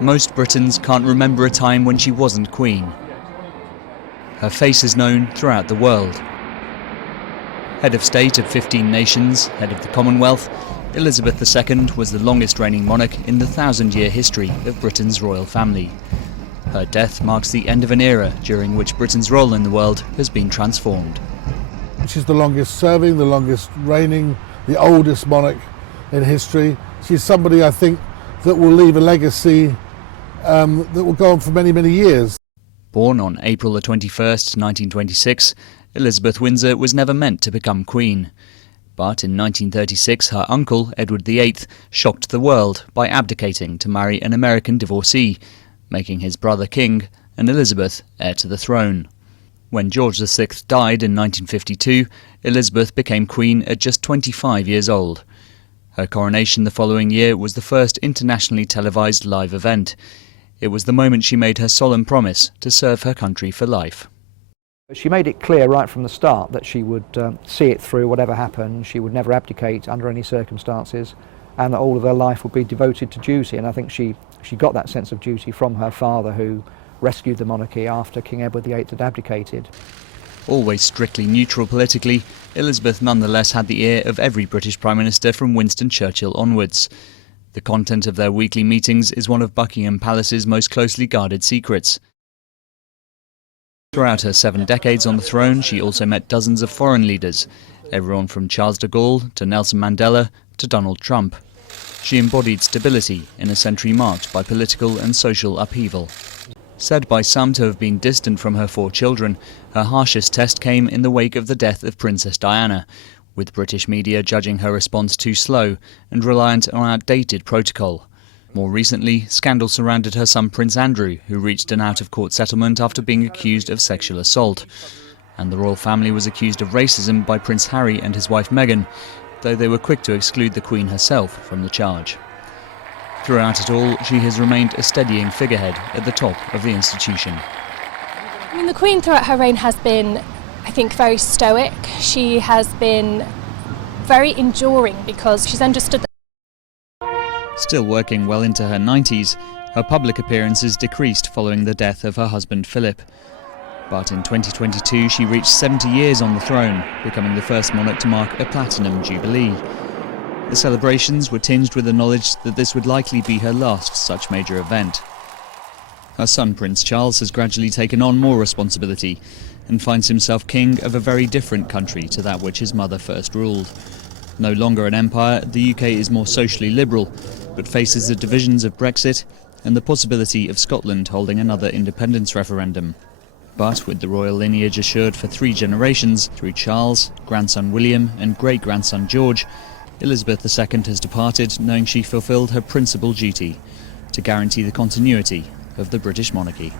Most Britons can't remember a time when she wasn't Queen. Her face is known throughout the world. Head of state of 15 nations, head of the Commonwealth, Elizabeth II was the longest reigning monarch in the 1,000-year history of Britain's royal family. Her death marks the end of an era during which Britain's role in the world has been transformed. She's the longest serving, the longest reigning, the oldest monarch in history. She's somebody, I think, that will leave a legacy that will go on for many, many years. Born on April the 21st, 1926, Elizabeth Windsor was never meant to become Queen. But in 1936, her uncle, Edward VIII, shocked the world by abdicating to marry an American divorcee, making his brother king and Elizabeth heir to the throne. When George VI died in 1952, Elizabeth became Queen at just 25 years old. Her coronation the following year was the first internationally televised live event. It was the moment she made her solemn promise to serve her country for life. She made it clear right from the start that she would see it through whatever happened. She would never abdicate under any circumstances, and that all of her life would be devoted to duty. And I think she got that sense of duty from her father, who rescued the monarchy after King Edward VIII had abdicated. Always strictly neutral politically, Elizabeth nonetheless had the ear of every British Prime Minister from Winston Churchill onwards. The content of their weekly meetings is one of Buckingham Palace's most closely guarded secrets. Throughout her 7 decades on the throne, she also met dozens of foreign leaders, everyone from Charles de Gaulle to Nelson Mandela to Donald Trump. She embodied stability in a century marked by political and social upheaval. Said by some to have been distant from her 4 children, her harshest test came in the wake of the death of Princess Diana, with British media judging her response too slow and reliant on outdated protocol. More recently, scandal surrounded her son Prince Andrew, who reached an out-of-court settlement after being accused of sexual assault. And the royal family was accused of racism by Prince Harry and his wife Meghan, though they were quick to exclude the Queen herself from the charge. Throughout it all, she has remained a steadying figurehead at the top of the institution. I mean, the Queen throughout her reign has been, I think, very stoic. She has been very enduring because she's understood that. Still working well into her 90s, her public appearances decreased following the death of her husband Philip. But in 2022 she reached 70 years on the throne, becoming the first monarch to mark a platinum jubilee. The celebrations were tinged with the knowledge that this would likely be her last such major event. Her son Prince Charles has gradually taken on more responsibility and finds himself king of a very different country to that which his mother first ruled. No longer an empire, the UK is more socially liberal, but faces the divisions of Brexit and the possibility of Scotland holding another independence referendum. But with the royal lineage assured for 3 generations through Charles, grandson William and great-grandson George, Elizabeth II has departed knowing she fulfilled her principal duty, to guarantee the continuity of the British monarchy.